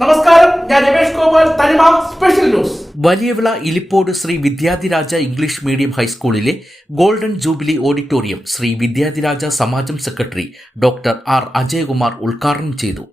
നമസ്കാരം. ഞാൻ Thanima special news. Valiyavila Elippode Sree Vidyadhiraja English medium ഹൈസ്കൂളിലെ golden jubilee auditorium Sree Vidyadhiraja Samajam secretary doctor R Ajayakumar ഉദ്ഘാടനം ചെയ്തു.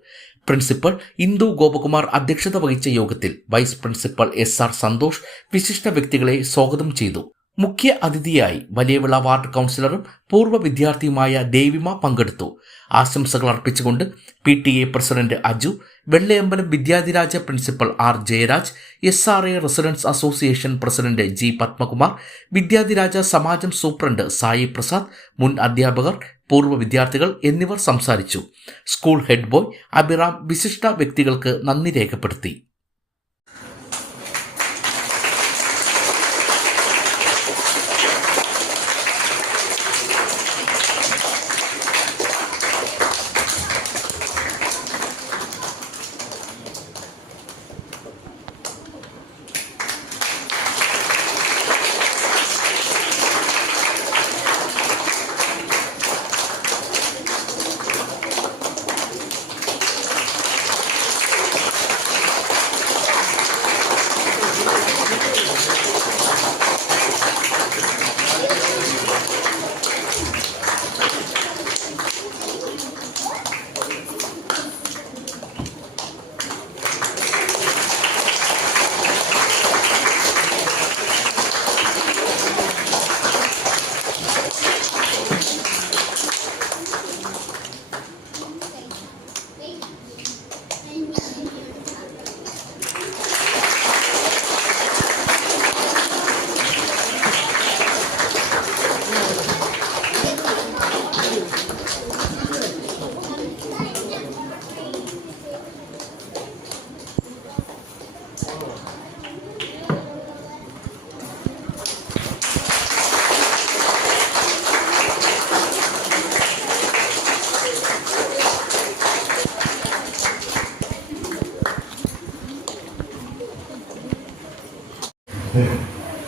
Principal Indu Gopakumar അധ്യക്ഷത വഹിച്ച യോഗത്തിൽ vice principal S R Santhosh വിശിഷ്ട വ്യക്തികളെ സ്വാഗതം ചെയ്തു. മുഖ്യ അതിഥിയായി വലിയവിള വാർഡ് കൗൺസിലറും പൂർവ വിദ്യാർത്ഥിയുമായ ദേവിമ പങ്കെടുത്തു. ആശംസകൾ അർപ്പിച്ചുകൊണ്ട് P T A president Aju Vellayambalam Vidyadhiraja principal R Jayaraj S R A residents association president G Padmakumar Vidyadhiraja Samajam superintendent Sai Prasad മുൻ അധ്യാപകർ പൂർവ വിദ്യാർത്ഥികൾ എന്നിവർ സംസാരിച്ചു. സ്കൂൾ ഹെഡ് ബോയ് അബിറാം വിശിഷ്ട വ്യക്തികൾക്ക് നന്ദി രേഖപ്പെടുത്തി.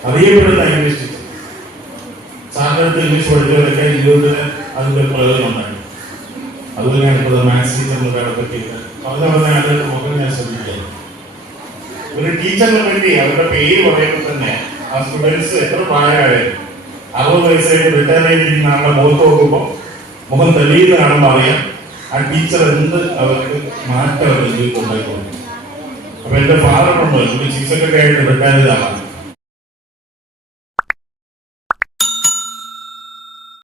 അറിയപ്പെടുന്ന ഇംഗ്ലീഷ് സാധാരണ ഇംഗ്ലീഷ് പഠിച്ചവരൊക്കെ ഇരുപതിന് അതിന്റെ പ്രയോജനം ഉണ്ടായി അതുപോലെയാണ് ഇപ്പോൾ മാത്സ് ടീച്ചറിന്റെ പറ്റി പറഞ്ഞ പറഞ്ഞ അതിന്റെ മുഖം ഞാൻ ഒരു ടീച്ചറിന് വേണ്ടി അവരുടെ പേര് പറയുമ്പോൾ തന്നെ ആ സ്റ്റുഡൻസ് എത്ര പ്രായമായാലും അറുപത് വയസ്സായിട്ട് റിട്ടയർ ആളുടെ മുഖത്ത് നോക്കുമ്പോൾ മുഖം തെളിയുന്നതാണെന്ന് അറിയാം ആ ടീച്ചർ എന്ത് അവർക്ക് മാറ്റം അവരുടെ ജീവിതത്തിൽ ഉണ്ടായിട്ടുണ്ട് അപ്പൊ എന്റെ ഫാദർ ഉണ്ട് സെക്രട്ടറി ആയിട്ട് റിട്ടയർ ചെയ്ത ആളാണ്